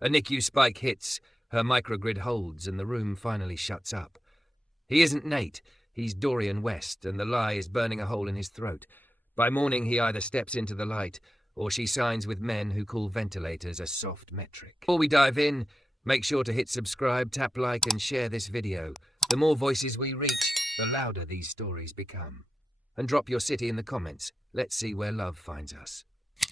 A NICU spike hits, her microgrid holds, and the room finally shuts up. He isn't Nate, he's Dorian West, and the lie is burning a hole in his throat. By morning he either steps into the light, or she signs with men who call ventilators a soft metric. Before we dive in, make sure to hit subscribe, tap like, and share this video. The more voices we reach, the louder these stories become. And drop your city in the comments. Let's see where love finds us.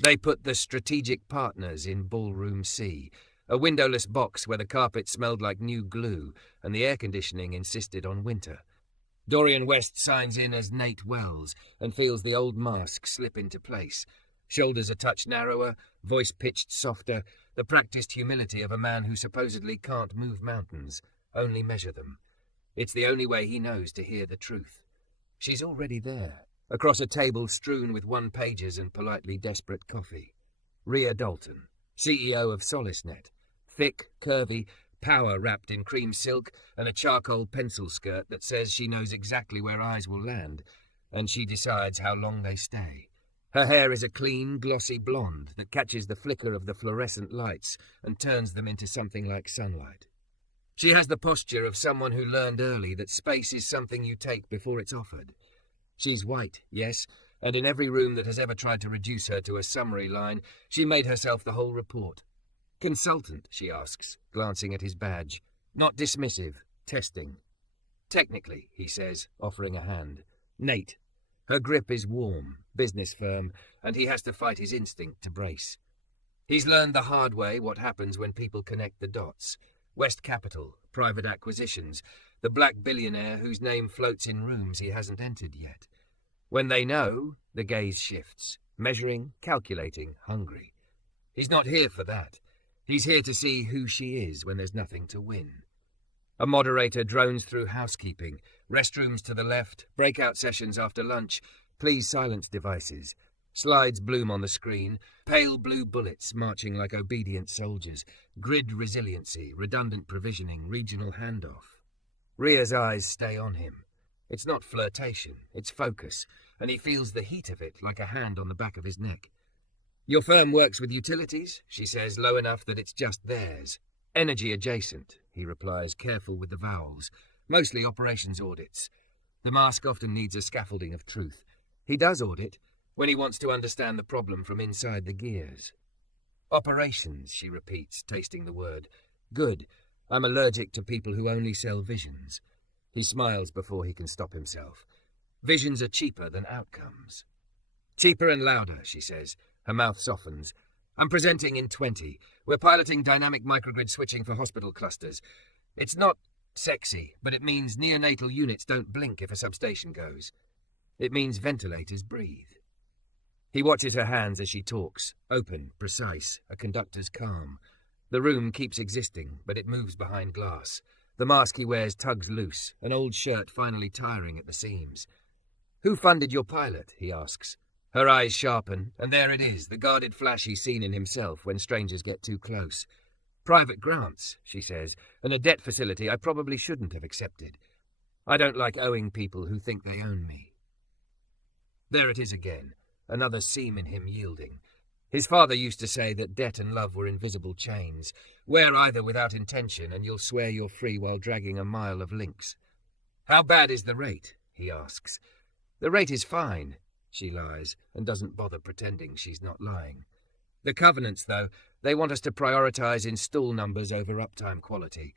They put the strategic partners in Ballroom C, a windowless box where the carpet smelled like new glue and the air conditioning insisted on winter. Dorian West signs in as Nate Wells and feels the old mask slip into place. Shoulders a touch narrower, voice pitched softer, the practiced humility of a man who supposedly can't move mountains, only measure them. It's the only way he knows to hear the truth. She's already there, across a table strewn with one-pagers and politely desperate coffee. Rhea Dalton, CEO of SolaceNet, thick, curvy, power wrapped in cream silk and a charcoal pencil skirt that says she knows exactly where eyes will land, and she decides how long they stay. Her hair is a clean, glossy blonde that catches the flicker of the fluorescent lights and turns them into something like sunlight. She has the posture of someone who learned early that space is something you take before it's offered. She's white, yes, and in every room that has ever tried to reduce her to a summary line, she made herself the whole report. Consultant, she asks, glancing at his badge. Not dismissive, testing. Technically, he says, offering a hand. Nate. Her grip is warm, business firm, and he has to fight his instinct to brace. He's learned the hard way what happens when people connect the dots. West Capital, private acquisitions, the black billionaire whose name floats in rooms he hasn't entered yet. When they know, the gaze shifts, measuring, calculating, hungry. He's not here for that. He's here to see who she is when there's nothing to win. A moderator drones through housekeeping, restrooms to the left, breakout sessions after lunch, please silence devices. Slides bloom on the screen, pale blue bullets marching like obedient soldiers, grid resiliency, redundant provisioning, regional handoff. Rhea's eyes stay on him. It's not flirtation, it's focus, and he feels the heat of it like a hand on the back of his neck. Your firm works with utilities, she says, low enough that it's just theirs. Energy adjacent, he replies, careful with the vowels. Mostly operations audits. The mask often needs a scaffolding of truth. He does audit when he wants to understand the problem from inside the gears. Operations, she repeats, tasting the word. Good. I'm allergic to people who only sell visions. He smiles before he can stop himself. Visions are cheaper than outcomes. Cheaper and louder, she says. Her mouth softens. I'm presenting in 20. We're piloting dynamic microgrid switching for hospital clusters. It's not sexy, but it means neonatal units don't blink if a substation goes. It means ventilators breathe. He watches her hands as she talks, open, precise, a conductor's calm. The room keeps existing, but it moves behind glass. The mask he wears tugs loose, an old shirt finally tiring at the seams. Who funded your pilot? He asks. Her eyes sharpen, and there it is, the guarded flash he's seen in himself when strangers get too close. Private grants, she says, and a debt facility I probably shouldn't have accepted. I don't like owing people who think they own me. There it is again, another seam in him yielding. His father used to say that debt and love were invisible chains. Wear either without intention and you'll swear you're free while dragging a mile of links. How bad is the rate? He asks. The rate is fine. She lies, and doesn't bother pretending she's not lying. The covenants, though, they want us to prioritize install numbers over uptime quality.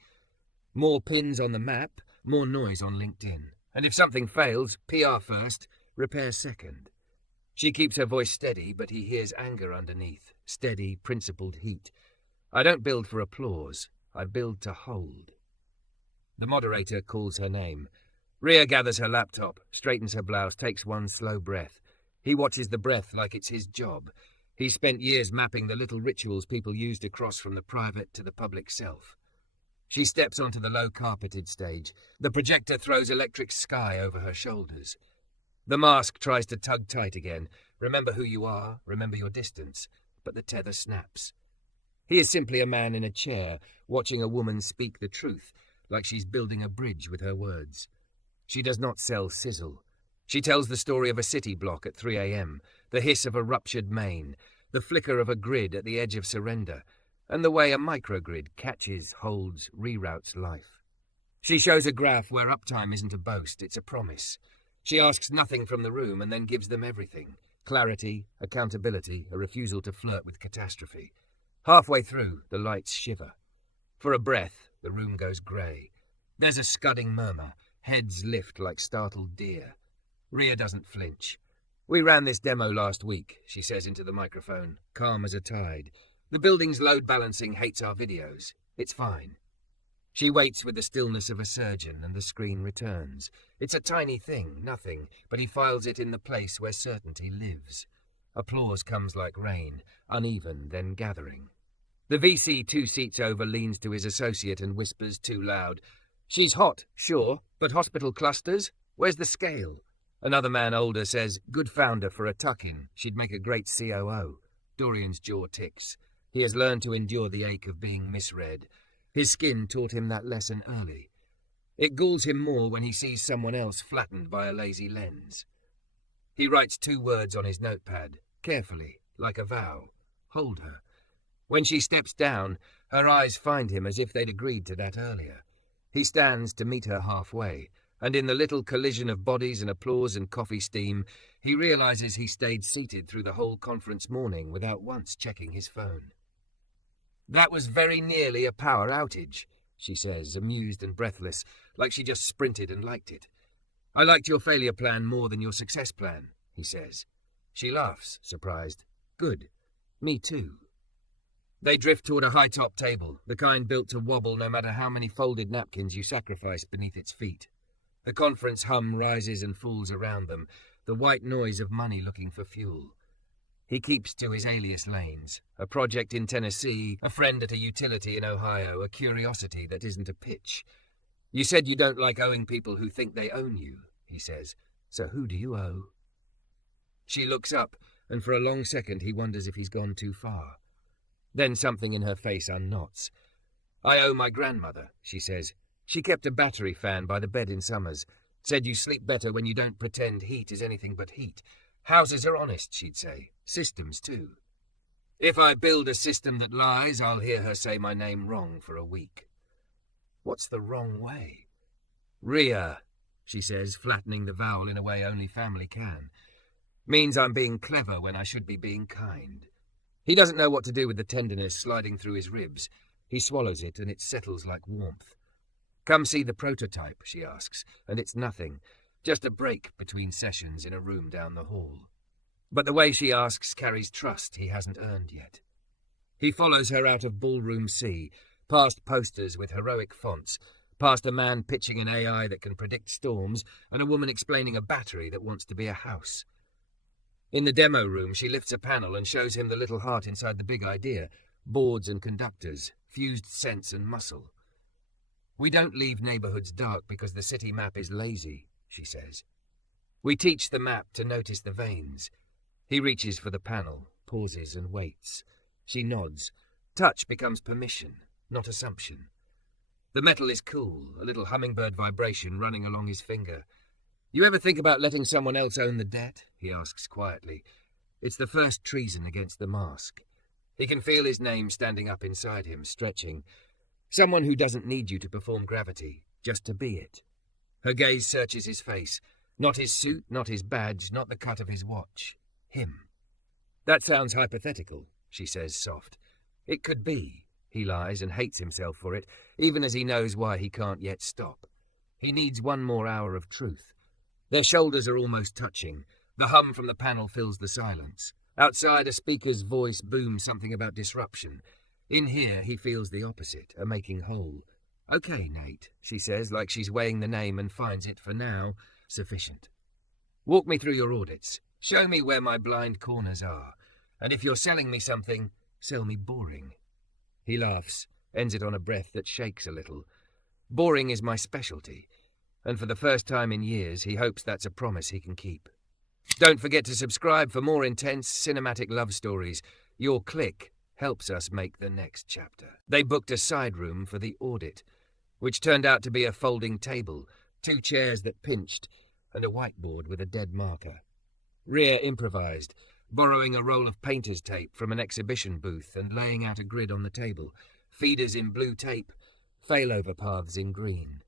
More pins on the map, more noise on LinkedIn. And if something fails, PR first, repair second. She keeps her voice steady, but he hears anger underneath, steady, principled heat. I don't build for applause, I build to hold. The moderator calls her name. Rhea gathers her laptop, straightens her blouse, takes one slow breath. He watches the breath like it's his job. He's spent years mapping the little rituals people use to cross from the private to the public self. She steps onto the low-carpeted stage. The projector throws electric sky over her shoulders. The mask tries to tug tight again. Remember who you are, remember your distance. But the tether snaps. He is simply a man in a chair, watching a woman speak the truth, like she's building a bridge with her words. She does not sell sizzle. She tells the story of a city block at 3 a.m., the hiss of a ruptured main, the flicker of a grid at the edge of surrender. and the way a microgrid catches, holds, reroutes life. She shows a graph where uptime isn't a boast, it's a promise. She asks nothing from the room and then gives them everything. Clarity, accountability, a refusal to flirt with catastrophe. Halfway through, the lights shiver. For a breath, the room goes grey. There's a scudding murmur. Heads lift like startled deer. Rhea doesn't flinch. "We ran this demo last week," she says into the microphone, calm as a tide. "The building's load balancing hates our videos. It's fine." She waits with the stillness of a surgeon, and the screen returns. It's a tiny thing, nothing, but he files it in the place where certainty lives. Applause comes like rain, uneven, then gathering. The VC 2 seats over leans to his associate and whispers too loud, "She's hot, sure, but hospital clusters? Where's the scale?" Another man older says, "Good founder for a tuck-in. She'd make a great COO." Dorian's jaw ticks. He has learned to endure the ache of being misread. His skin taught him that lesson early. It galls him more when he sees someone else flattened by a lazy lens. He writes 2 words on his notepad, carefully, like a vow. Hold her. When she steps down, her eyes find him as if they'd agreed to that earlier. He stands to meet her halfway, and in the little collision of bodies and applause and coffee steam, he realizes he stayed seated through the whole conference morning without once checking his phone. "That was very nearly a power outage," she says, amused and breathless, like she just sprinted and liked it. "I liked your failure plan more than your success plan," he says. She laughs, surprised. "Good. Me too." They drift toward a high-top table, the kind built to wobble no matter how many folded napkins you sacrifice beneath its feet. The conference hum rises and falls around them, the white noise of money looking for fuel. He keeps to his alias lanes. A project in Tennessee, a friend at a utility in Ohio, a curiosity that isn't a pitch. "You said you don't like owing people who think they own you," he says. "So who do you owe?" She looks up, and for a long second he wonders if he's gone too far. Then something in her face unknots. "I owe my grandmother," she says. "She kept a battery fan by the bed in summers. Said you sleep better when you don't pretend heat is anything but heat. Houses are honest," she'd say. "Systems, too." "If I build a system that lies, I'll hear her say my name wrong for a week." What's the wrong way? "Rhea," she says, flattening the vowel in a way only family can. "Means I'm being clever when I should be being kind." He doesn't know what to do with the tenderness sliding through his ribs. He swallows it, and it settles like warmth. "Come see the prototype," she asks, and it's nothing. Just a break between sessions in a room down the hall. But the way she asks carries trust he hasn't earned yet. He follows her out of Ballroom C, past posters with heroic fonts, past a man pitching an AI that can predict storms, and a woman explaining a battery that wants to be a house. In the demo room, she lifts a panel and shows him the little heart inside the big idea, boards and conductors, fused sense and muscle. "We don't leave neighborhoods dark because the city map is lazy," she says. "We teach the map to notice the veins." He reaches for the panel, pauses and waits. She nods. Touch becomes permission, not assumption. The metal is cool, a little hummingbird vibration running along his finger. "You ever think about letting someone else own the debt?" he asks quietly. It's the first treason against the mask. He can feel his name standing up inside him, stretching. Someone who doesn't need you to perform gravity, just to be it. Her gaze searches his face. Not his suit, not his badge, not the cut of his watch. Him. "That sounds hypothetical," she says, soft. "It could be." He lies and hates himself for it, even as he knows why he can't yet stop. He needs one more hour of truth. Their shoulders are almost touching. The hum from the panel fills the silence. Outside, a speaker's voice booms something about disruption. In here, he feels the opposite, a making whole. "Okay, Nate," she says, like she's weighing the name and finds it, for now, sufficient. "Walk me through your audits. Show me where my blind corners are. And if you're selling me something, sell me boring." He laughs, ends it on a breath that shakes a little. "Boring is my specialty." And for the first time in years, he hopes that's a promise he can keep. Don't forget to subscribe for more intense cinematic love stories. Your click helps us make the next chapter. They booked a side room for the audit, which turned out to be a folding table, 2 chairs that pinched, and a whiteboard with a dead marker. Rhea improvised, borrowing a roll of painter's tape from an exhibition booth and laying out a grid on the table. Feeders in blue tape, failover paths in green.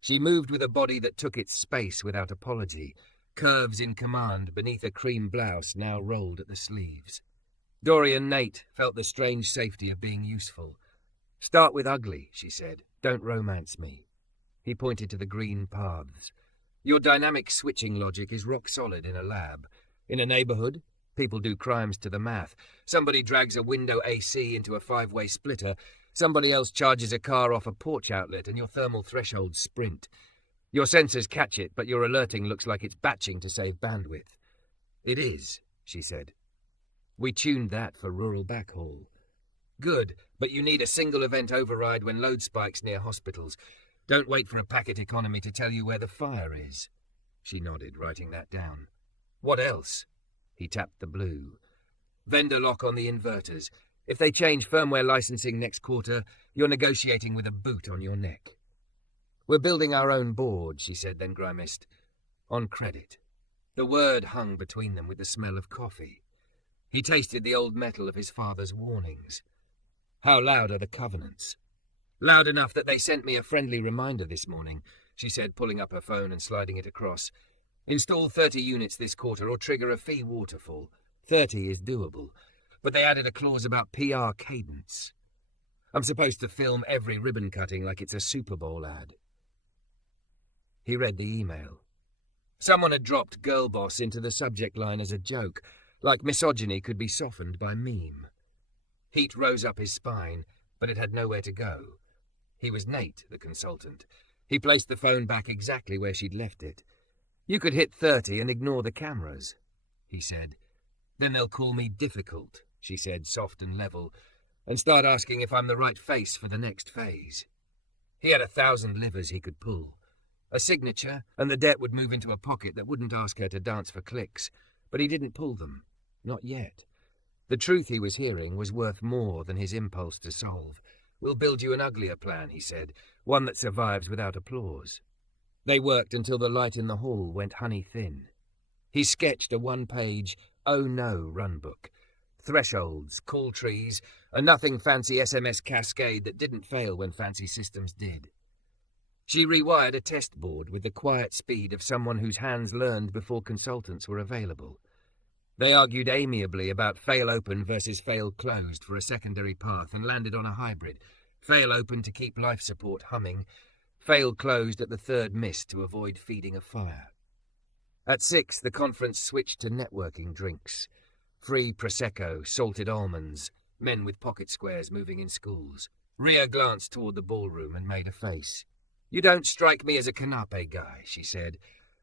She moved with a body that took its space without apology, curves in command beneath a cream blouse now rolled at the sleeves. Dorian Nate felt the strange safety of being useful. "Start with ugly," she said. "Don't romance me." He pointed to the green paths. "Your dynamic switching logic is rock solid in a lab. In a neighborhood, people do crimes to the math. Somebody drags a window AC into a five-way splitter. Somebody else charges a car off a porch outlet and your thermal thresholds sprint. Your sensors catch it, but your alerting looks like it's batching to save bandwidth." "It is," she said. "We tuned that for rural backhaul." "Good, but you need a single event override when load spikes near hospitals. Don't wait for a packet economy to tell you where the fire is." She nodded, writing that down. "What else?" He tapped the blue. "Vendor lock on the inverters. If they change firmware licensing next quarter, you're negotiating with a boot on your neck." "We're building our own board," she said, then grimaced. "On credit." The word hung between them with the smell of coffee. He tasted the old metal of his father's warnings. "How loud are the covenants?" "Loud enough that they sent me a friendly reminder this morning," she said, pulling up her phone and sliding it across. "Install 30 units this quarter or trigger a fee waterfall. 30 is doable, but they added a clause about PR cadence. I'm supposed to film every ribbon cutting like it's a Super Bowl ad." He read the email. Someone had dropped "girl boss" into the subject line as a joke, like misogyny could be softened by meme. Heat rose up his spine, but it had nowhere to go. He was Nate, the consultant. He placed the phone back exactly where she'd left it. "You could hit 30 and ignore the cameras," he said. "Then they'll call me difficult," she said, soft and level, "and start asking if I'm the right face for the next phase." He had 1,000 livers he could pull. A signature, and the debt would move into a pocket that wouldn't ask her to dance for clicks. But he didn't pull them. Not yet. The truth he was hearing was worth more than his impulse to solve. "We'll build you an uglier plan," he said, "one that survives without applause." They worked until the light in the hall went honey thin. He sketched a one-page, oh no runbook. Thresholds, call trees, a nothing fancy SMS cascade that didn't fail when fancy systems did. She rewired a test board with the quiet speed of someone whose hands learned before consultants were available. They argued amiably about fail-open versus fail-closed for a secondary path and landed on a hybrid. Fail-open to keep life support humming, fail-closed at the third miss to avoid feeding a fire. At 6, the conference switched to networking drinks. Free Prosecco, salted almonds, men with pocket squares moving in schools. Rhea glanced toward the ballroom and made a face. "You don't strike me as a canapé guy," she said.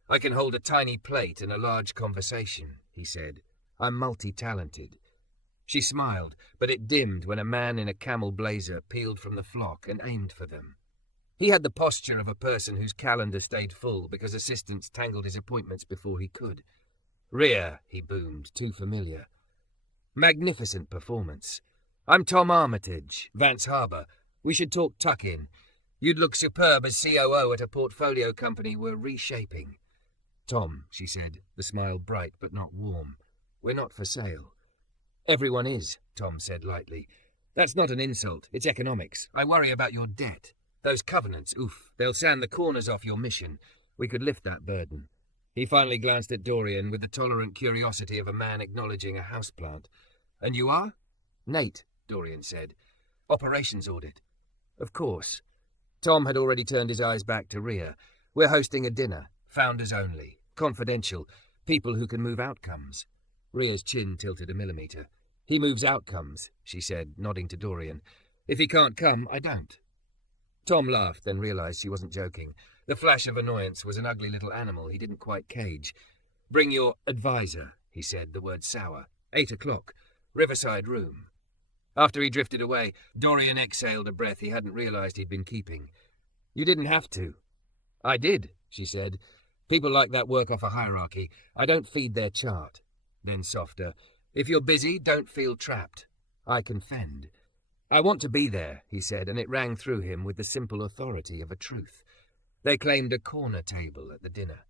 "I can hold a tiny plate and a large conversation," he said. "I'm multi-talented." She smiled, but it dimmed when a man in a camel blazer peeled from the flock and aimed for them. He had the posture of a person whose calendar stayed full because assistants tangled his appointments before he could. "Rhea," he boomed, too familiar. "Magnificent performance. I'm Tom Armitage, Vance Harbour. We should talk tuck-in. You'd look superb as COO at a portfolio company we're reshaping." "Tom," she said, the smile bright but not warm. "We're not for sale." "Everyone is," Tom said lightly. "That's not an insult, it's economics. I worry about your debt. Those covenants, oof, they'll sand the corners off your mission. We could lift that burden." He finally glanced at Dorian with the tolerant curiosity of a man acknowledging a houseplant. "And you are?" "Nate," Dorian said. "Operations audit." "Of course." Tom had already turned his eyes back to Rhea. "We're hosting a dinner. Founders only. Confidential. People who can move outcomes." Rhea's chin tilted a millimeter. "He moves outcomes," she said, nodding to Dorian. "If he can't come, I don't." Tom laughed, then realized she wasn't joking. The flash of annoyance was an ugly little animal he didn't quite cage. "Bring your advisor," he said, the word sour. 8 o'clock. Riverside room. After he drifted away, Dorian exhaled a breath he hadn't realized he'd been keeping. "You didn't have to." "I did," she said. "People like that work off a hierarchy. I don't feed their chart." Then softer, "If you're busy, don't feel trapped. I can fend." "I want to be there," he said, and it rang through him with the simple authority of a truth. They claimed a corner table at the dinner.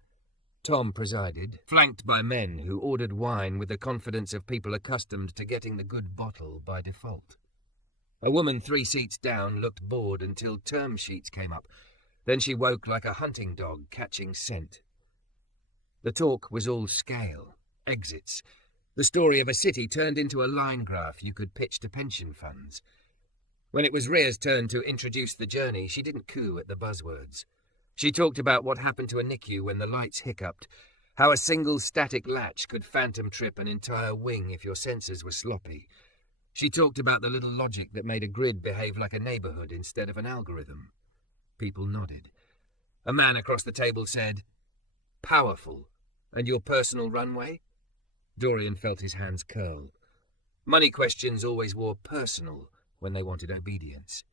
Tom presided, flanked by men who ordered wine with the confidence of people accustomed to getting the good bottle by default. A woman 3 seats down looked bored until term sheets came up. Then she woke like a hunting dog catching scent. The talk was all scale, exits, the story of a city turned into a line graph you could pitch to pension funds. When it was Rhea's turn to introduce the journey, she didn't coo at the buzzwords. She talked about what happened to a NICU when the lights hiccuped, how a single static latch could phantom trip an entire wing if your sensors were sloppy. She talked about the little logic that made a grid behave like a neighborhood instead of an algorithm. People nodded. A man across the table said, "Powerful. And your personal runway?" Dorian felt his hands curl. Money questions always wore personal when they wanted obedience.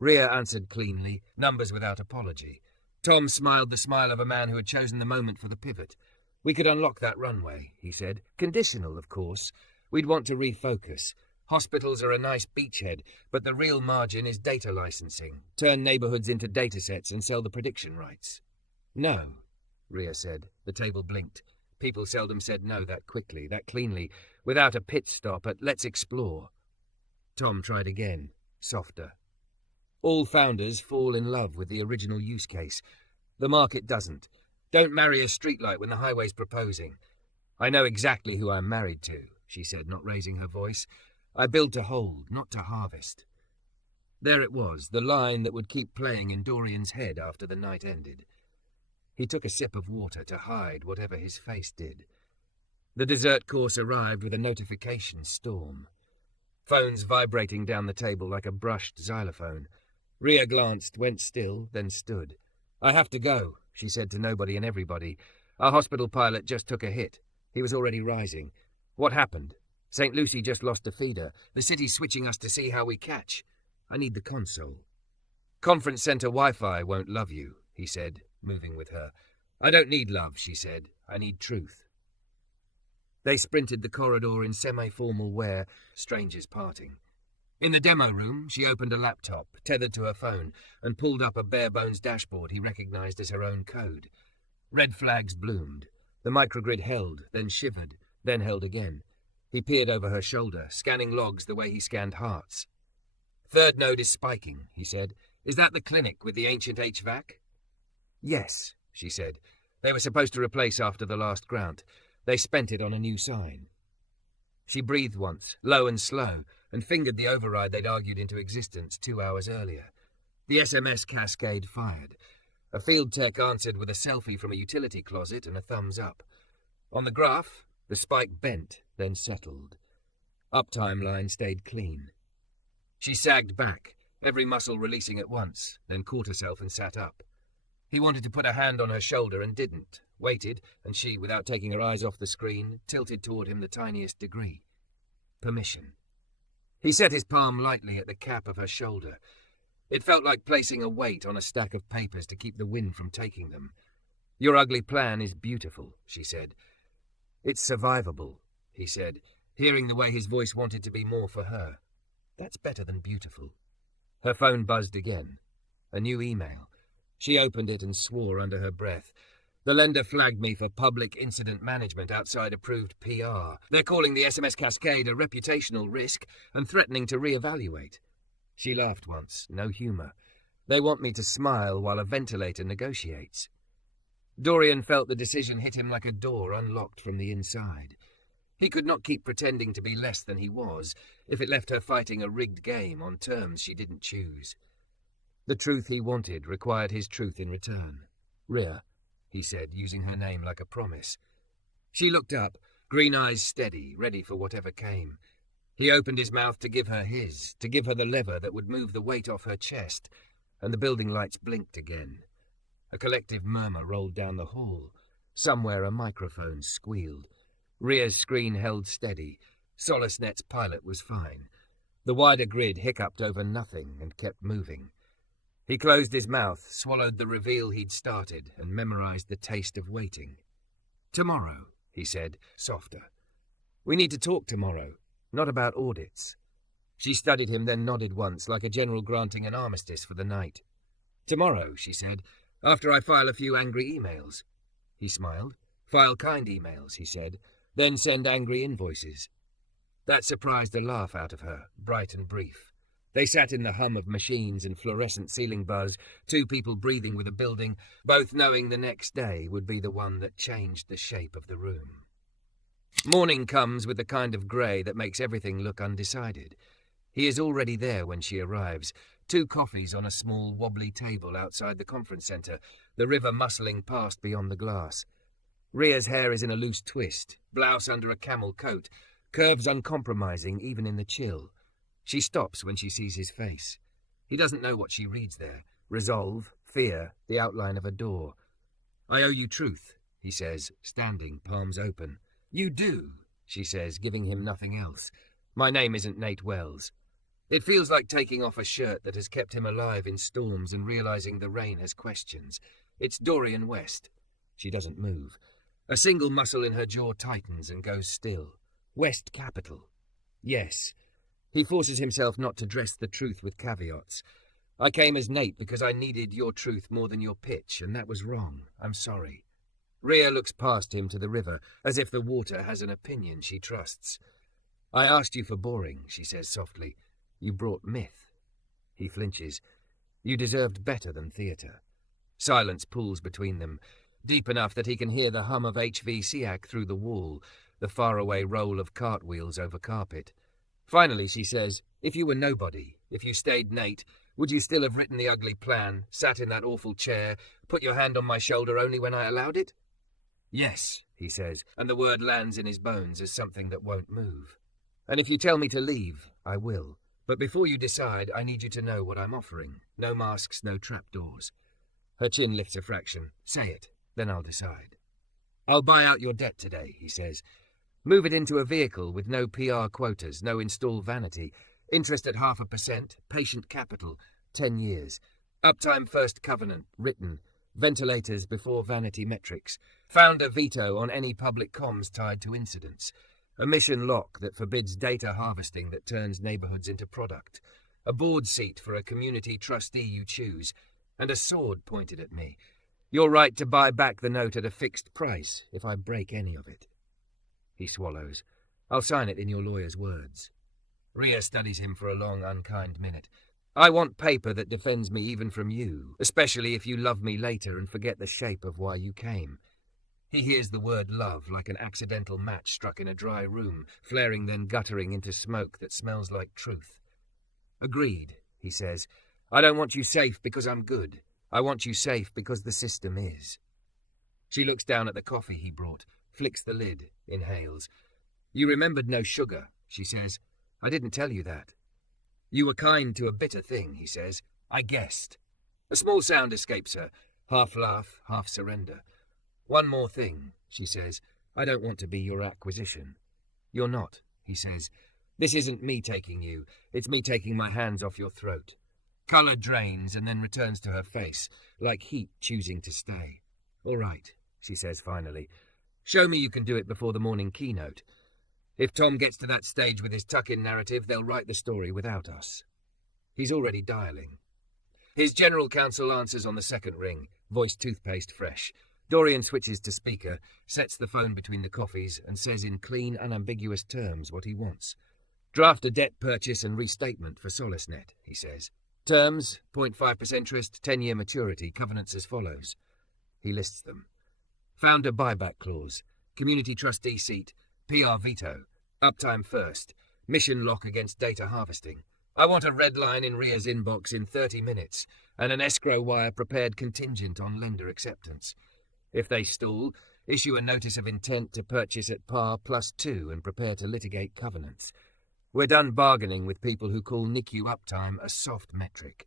Rhea answered cleanly, numbers without apology. Tom smiled the smile of a man who had chosen the moment for the pivot. "We could unlock that runway," he said. "Conditional, of course. We'd want to refocus. Hospitals are a nice beachhead, but the real margin is data licensing. Turn neighborhoods into datasets and sell the prediction rights." "No," Rhea said. The table blinked. People seldom said no that quickly, that cleanly, without a pit stop at "let's explore." Tom tried again, softer. "All founders fall in love with the original use case. The market doesn't. Don't marry a streetlight when the highway's proposing. I know exactly who I'm married to," she said, not raising her voice. "I build to hold, not to harvest." There it was, the line that would keep playing in Dorian's head after the night ended. He took a sip of water to hide whatever his face did. The dessert course arrived with a notification storm. Phones vibrating down the table like a brushed xylophone. Rhea glanced, went still, then stood. "I have to go," she said to nobody and everybody. "Our hospital pilot just took a hit. He was already rising. What happened? St. Lucie just lost a feeder. The city's switching us to see how we catch. I need the console." "Conference center Wi-Fi won't love you," he said, moving with her. "I don't need love," she said. "I need truth." They sprinted the corridor in semi-formal wear, strangers parting. In the demo room, she opened a laptop, tethered to her phone, and pulled up a bare-bones dashboard he recognized as her own code. Red flags bloomed. The microgrid held, then shivered, then held again. He peered over her shoulder, scanning logs the way he scanned hearts. "Third node is spiking," he said. "Is that the clinic with the ancient HVAC?" "Yes," she said. "They were supposed to replace after the last grant. They spent it on a new sign." She breathed once, low and slow, and fingered the override they'd argued into existence 2 hours earlier. The SMS cascade fired. A field tech answered with a selfie from a utility closet and a thumbs up. On the graph, the spike bent, then settled. Uptime line stayed clean. She sagged back, every muscle releasing at once, then caught herself and sat up. He wanted to put a hand on her shoulder and didn't, waited, and she, without taking her eyes off the screen, tilted toward him the tiniest degree. Permission. He set his palm lightly at the cap of her shoulder. It felt like placing a weight on a stack of papers to keep the wind from taking them. "Your ugly plan is beautiful," she said. "It's survivable," he said, hearing the way his voice wanted to be more for her. "That's better than beautiful." Her phone buzzed again. A new email. She opened it and swore under her breath. "The lender flagged me for public incident management outside approved PR. They're calling the SMS cascade a reputational risk and threatening to reevaluate." She laughed once, no humour. "They want me to smile while a ventilator negotiates." Dorian felt the decision hit him like a door unlocked from the inside. He could not keep pretending to be less than he was if it left her fighting a rigged game on terms she didn't choose. The truth he wanted required his truth in return. "Rhea," he said, using her name like a promise. She looked up, green eyes steady, ready for whatever came. He opened his mouth to give her his, to give her the lever that would move the weight off her chest, and the building lights blinked again. A collective murmur rolled down the hall. Somewhere a microphone squealed. Rhea's screen held steady. SolaceNet's pilot was fine. The wider grid hiccuped over nothing and kept moving. He closed his mouth, swallowed the reveal he'd started, and memorized the taste of waiting. "Tomorrow," he said, softer. "We need to talk tomorrow, not about audits." She studied him, then nodded once, like a general granting an armistice for the night. "Tomorrow," she said, "after I file a few angry emails." He smiled. File kind emails, he said, then send angry invoices. That surprised a laugh out of her, bright and brief. They sat in the hum of machines and fluorescent ceiling buzz, two people breathing with a building, both knowing the next day would be the one that changed the shape of the room. Morning comes with the kind of grey that makes everything look undecided. He is already there when she arrives, 2 coffees on a small wobbly table outside the conference centre, the river muscling past beyond the glass. Rhea's hair is in a loose twist, blouse under a camel coat, curves uncompromising even in the chill. She stops when she sees his face. He doesn't know what she reads there. Resolve, fear, the outline of a door. "I owe you truth," he says, standing, palms open. "You do," she says, giving him nothing else. "My name isn't Nate Wells." It feels like taking off a shirt that has kept him alive in storms and realizing the rain has questions. It's Dorian West. She doesn't move. A single muscle in her jaw tightens and goes still. West Capital. Yes. He forces himself not to dress the truth with caveats. "I came as Nate because I needed your truth more than your pitch, and that was wrong. I'm sorry." Rhea looks past him to the river, as if the water has an opinion she trusts. "I asked you for boring," she says softly. "You brought myth." He flinches. "You deserved better than theatre." Silence pools between them, deep enough that he can hear the hum of HV SEAC through the wall, the faraway roll of cartwheels over carpet. Finally, she says, "If you were nobody, if you stayed Nate, would you still have written the ugly plan, sat in that awful chair, put your hand on my shoulder only when I allowed it?" "Yes," he says, and the word lands in his bones as something that won't move. "And if you tell me to leave, I will. But before you decide, I need you to know what I'm offering. No masks, no trapdoors." Her chin lifts a fraction. "Say it, then I'll decide." "I'll buy out your debt today," he says. "Move it into a vehicle with no PR quotas, no install vanity. Interest at 0.5%, patient capital, 10 years. Uptime first covenant, written. Ventilators before vanity metrics. Founder veto on any public comms tied to incidents. A mission lock that forbids data harvesting that turns neighborhoods into product. A board seat for a community trustee you choose. And a sword pointed at me. Your right to buy back the note at a fixed price if I break any of it." He swallows. "I'll sign it in your lawyer's words." Rhea studies him for a long, unkind minute. "I want paper that defends me even from you, especially if you love me later and forget the shape of why you came." He hears the word love like an accidental match struck in a dry room, flaring then guttering into smoke that smells like truth. "Agreed," he says. "I don't want you safe because I'm good. I want you safe because the system is." She looks down at the coffee he brought, flicks the lid, inhales. "You remembered no sugar," she says. "I didn't tell you that." "You were kind to a bitter thing," he says. "I guessed." A small sound escapes her, half laugh, half surrender. "One more thing," she says. "I don't want to be your acquisition." "You're not," he says. "This isn't me taking you. It's me taking my hands off your throat." Colour drains and then returns to her face, like heat choosing to stay. "All right," she says finally. "Show me you can do it before the morning keynote. If Tom gets to that stage with his tuck-in narrative, they'll write the story without us." He's already dialing. His general counsel answers on the second ring, voice toothpaste fresh. Dorian switches to speaker, sets the phone between the coffees, and says in clean, unambiguous terms what he wants. "Draft a debt purchase and restatement for SolaceNet," he says. "Terms, 0.5% interest, 10-year maturity, covenants as follows." He lists them. Founder buyback clause, community trustee seat, PR veto, uptime first, mission lock against data harvesting. I want a red line in Rhea's inbox in 30 minutes, and an escrow wire prepared contingent on lender acceptance. If they stall, issue a notice of intent to purchase at par +2 and prepare to litigate covenants. We're done bargaining with people who call NICU uptime a soft metric.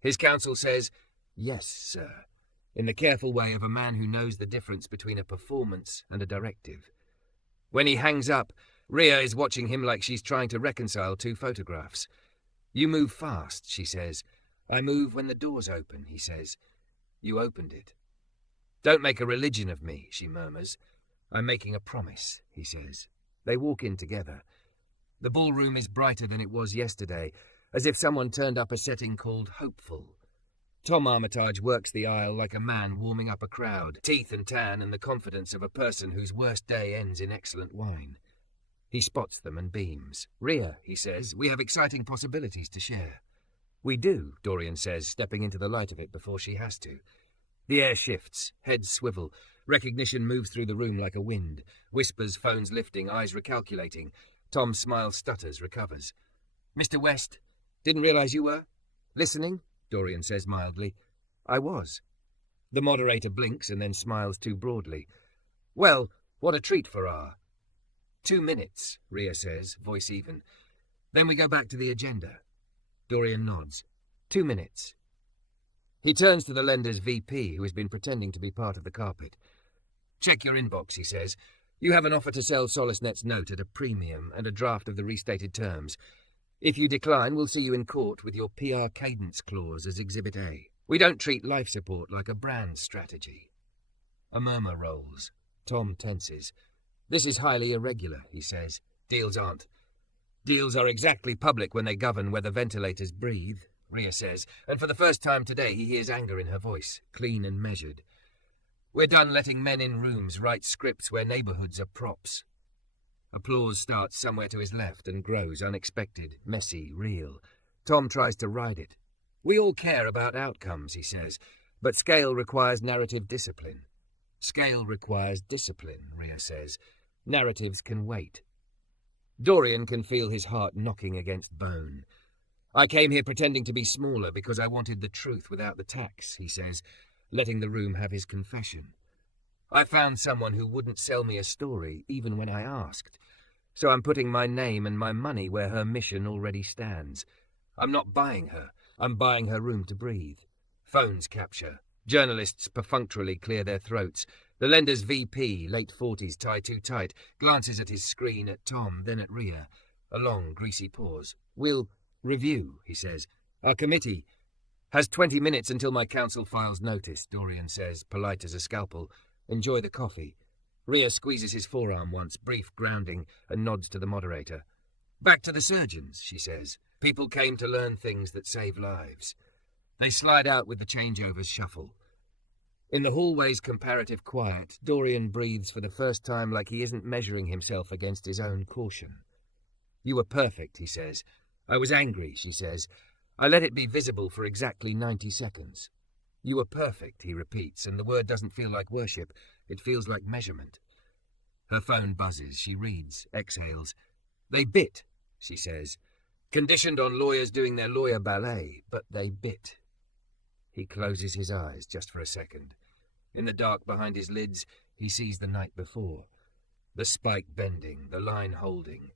His counsel says, "Yes, sir," in the careful way of a man who knows the difference between a performance and a directive. When he hangs up, Rhea is watching him like she's trying to reconcile 2 photographs. "You move fast," she says. "I move when the door's open," he says. "You opened it." "Don't make a religion of me," she murmurs. "I'm making a promise," he says. They walk in together. The ballroom is brighter than it was yesterday, as if someone turned up a setting called Hopeful. Tom Armitage works the aisle like a man warming up a crowd, teeth and tan and the confidence of a person whose worst day ends in excellent wine. He spots them and beams. "Rhea," he says, "we have exciting possibilities to share." "We do," Dorian says, stepping into the light of it before she has to. The air shifts, heads swivel. Recognition moves through the room like a wind. Whispers, phones lifting, eyes recalculating. Tom's smile stutters, recovers. "Mr. West, didn't realize you were listening," Dorian says mildly. "I was." The moderator blinks and then smiles too broadly. "Well, what a treat for our—" 2 minutes, Rhea says, voice even. "Then we go back to the agenda." Dorian nods. 2 minutes. He turns to the lender's VP, who has been pretending to be part of the carpet. "Check your inbox," he says. "You have an offer to sell SolaceNet's note at a premium and a draft of the restated terms. If you decline, we'll see you in court with your PR cadence clause as Exhibit A. We don't treat life support like a brand strategy." A murmur rolls. Tom tenses. "This is highly irregular," he says. "Deals aren't." "Deals are exactly public when they govern whether ventilators breathe," Rhea says, and for the first time today he hears anger in her voice, clean and measured. "We're done letting men in rooms write scripts where neighborhoods are props." Applause starts somewhere to his left and grows unexpected, messy, real. Tom tries to ride it. "We all care about outcomes," he says, "but scale requires narrative discipline." "Scale requires discipline," Rhea says. "Narratives can wait." Dorian can feel his heart knocking against bone. "I came here pretending to be smaller because I wanted the truth without the tax," he says, letting the room have his confession. "I found someone who wouldn't sell me a story even when I asked. So I'm putting my name and my money where her mission already stands. I'm not buying her. I'm buying her room to breathe." Phones capture. Journalists perfunctorily clear their throats. The lender's VP, late 40s, tie too tight, glances at his screen, at Tom, then at Rhea. A long, greasy pause. "We'll review," he says. "Our committee has 20 minutes until my counsel files notice," Dorian says, polite as a scalpel. "Enjoy the coffee." Rhea squeezes his forearm once, brief grounding, and nods to the moderator. "Back to the surgeons," she says. "People came to learn things that save lives." They slide out with the changeovers shuffle. In the hallway's comparative quiet, Dorian breathes for the first time like he isn't measuring himself against his own caution. "You were perfect," he says. "I was angry," she says. "I let it be visible for exactly 90 seconds. "You were perfect," he repeats, and the word doesn't feel like worship. It feels like measurement. Her phone buzzes. She reads, exhales. "They bit," she says. "Conditioned on lawyers doing their lawyer ballet, but they bit." He closes his eyes just for a second. In the dark behind his lids, he sees the night before. The spike bending, the line holding.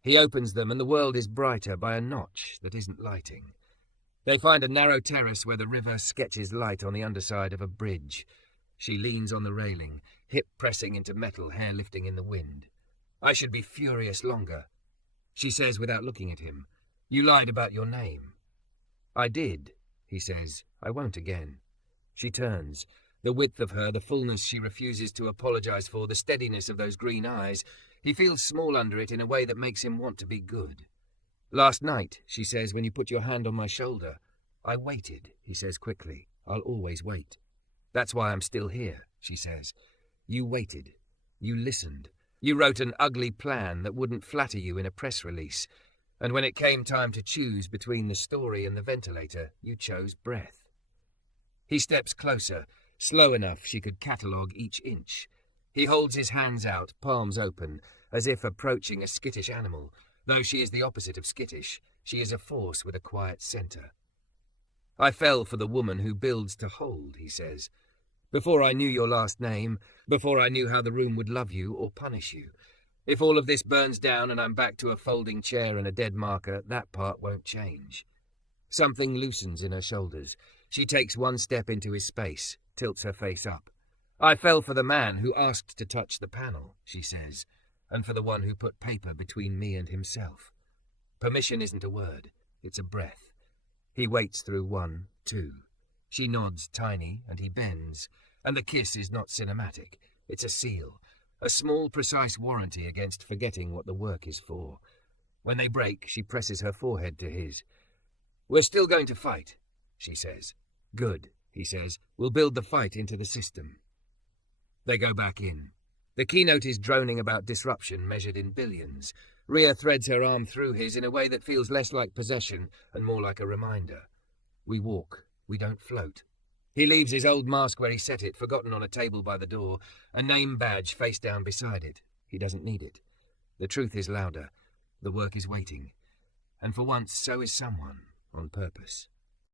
He opens them, and the world is brighter by a notch that isn't lighting. They find a narrow terrace where the river sketches light on the underside of a bridge. She leans on the railing, hip pressing into metal, hair lifting in the wind. "I should be furious longer," she says without looking at him. "You lied about your name." "I did," he says. "I won't again." She turns. The width of her, the fullness she refuses to apologize for, the steadiness of those green eyes. He feels small under it in a way that makes him want to be good. "Last night," she says, "when you put your hand on my shoulder, I waited," he says quickly. "I'll always wait." "That's why I'm still here," she says. "You waited. You listened. You wrote an ugly plan that wouldn't flatter you in a press release. And when it came time to choose between the story and the ventilator, you chose breath." He steps closer, slow enough she could catalogue each inch. He holds his hands out, palms open, as if approaching a skittish animal. Though she is the opposite of skittish, she is a force with a quiet centre. "I fell for the woman who builds to hold," he says. "Before I knew your last name, before I knew how the room would love you or punish you. If all of this burns down and I'm back to a folding chair and a dead marker, that part won't change." Something loosens in her shoulders. She takes one step into his space, tilts her face up. "I fell for the man who asked to touch the panel," she says, "and for the one who put paper between me and himself." Permission isn't a word, it's a breath. He waits through 1, 2. She nods, tiny, and he bends. And the kiss is not cinematic. It's a seal. A small, precise warranty against forgetting what the work is for. When they break, she presses her forehead to his. "We're still going to fight," she says. Good, he says. We'll build the fight into the system. They go back in. The keynote is droning about disruption measured in billions. Rhea threads her arm through his in a way that feels less like possession and more like a reminder. We walk. We don't float. He leaves his old mask where he set it, forgotten on a table by the door, a name badge face down beside it. He doesn't need it. The truth is louder. The work is waiting. And for once, so is someone, on purpose.